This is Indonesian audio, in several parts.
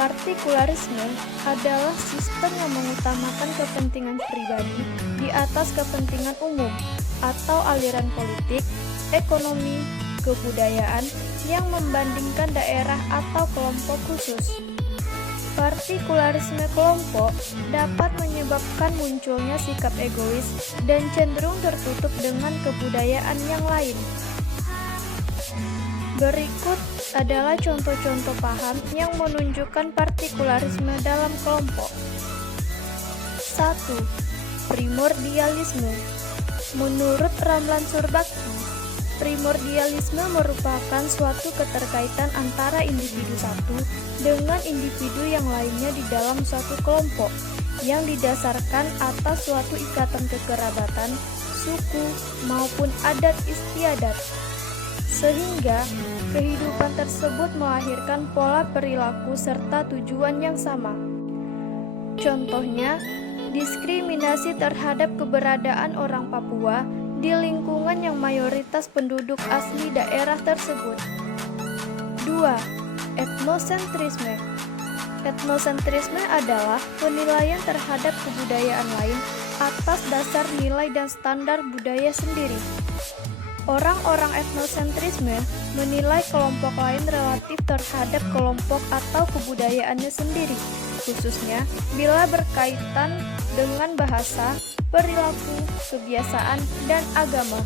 Partikularisme adalah sistem yang mengutamakan kepentingan pribadi di atas kepentingan umum atau aliran politik, ekonomi, kebudayaan yang membandingkan daerah atau kelompok khusus. Partikularisme kelompok dapat menyebabkan munculnya sikap egois dan cenderung tertutup dengan kebudayaan yang lain. Berikut adalah contoh-contoh paham yang menunjukkan partikularisme dalam kelompok. 1. Primordialisme. Menurut Ramlan Surbakti, primordialisme merupakan suatu keterkaitan antara individu satu dengan individu yang lainnya di dalam suatu kelompok yang didasarkan atas suatu ikatan kekerabatan, suku, maupun adat istiadat. Sehingga kehidupan tersebut melahirkan pola perilaku serta tujuan yang sama. Contohnya, diskriminasi terhadap keberadaan orang Papua di lingkungan yang mayoritas penduduk asli daerah tersebut. 2. Etnosentrisme. Etnosentrisme adalah penilaian terhadap kebudayaan lain atas dasar nilai dan standar budaya sendiri. Orang-orang etnosentrisme menilai kelompok lain relatif terhadap kelompok atau kebudayaannya sendiri, khususnya bila berkaitan dengan bahasa, perilaku, kebiasaan, dan agama.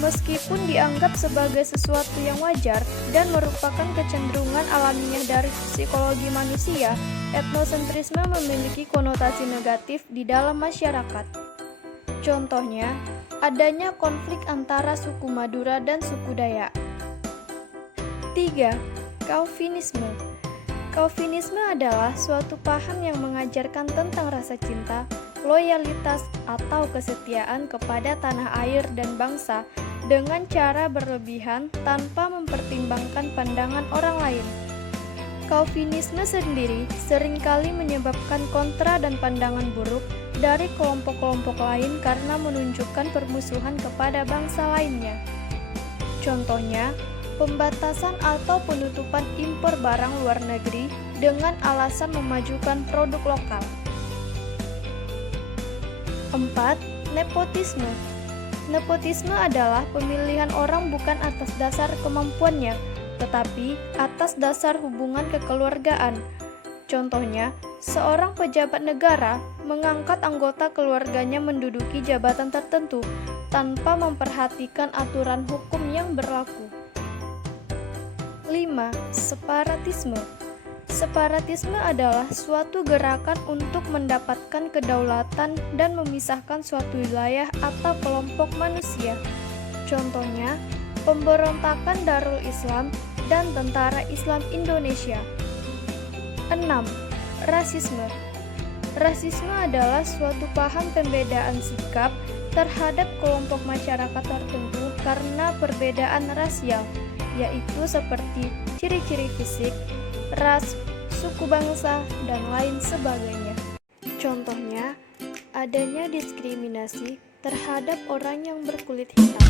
Meskipun dianggap sebagai sesuatu yang wajar dan merupakan kecenderungan alamiah dari psikologi manusia, etnosentrisme memiliki konotasi negatif di dalam masyarakat. Contohnya, adanya konflik antara suku Madura dan suku Dayak. 3. Calvinisme. Calvinisme adalah suatu paham yang mengajarkan tentang rasa cinta, loyalitas, atau kesetiaan kepada tanah air dan bangsa dengan cara berlebihan tanpa mempertimbangkan pandangan orang lain. Calvinisme sendiri seringkali menyebabkan kontra dan pandangan buruk dari kelompok-kelompok lain karena menunjukkan permusuhan kepada bangsa lainnya. Contohnya, pembatasan atau penutupan impor barang luar negeri dengan alasan memajukan produk lokal. 4. Nepotisme. Nepotisme adalah pemilihan orang bukan atas dasar kemampuannya, tetapi atas dasar hubungan kekeluargaan. Contohnya, seorang pejabat negara mengangkat anggota keluarganya menduduki jabatan tertentu tanpa memperhatikan aturan hukum yang berlaku. 5. Separatisme. Separatisme adalah suatu gerakan untuk mendapatkan kedaulatan dan memisahkan suatu wilayah atau kelompok manusia. Contohnya, pemberontakan Darul Islam dan Tentara Islam Indonesia. 6. Rasisme. Rasisme adalah suatu paham pembedaan sikap terhadap kelompok masyarakat tertentu karena perbedaan rasial, yaitu seperti ciri-ciri fisik, ras, suku bangsa, dan lain sebagainya. Contohnya, adanya diskriminasi terhadap orang yang berkulit hitam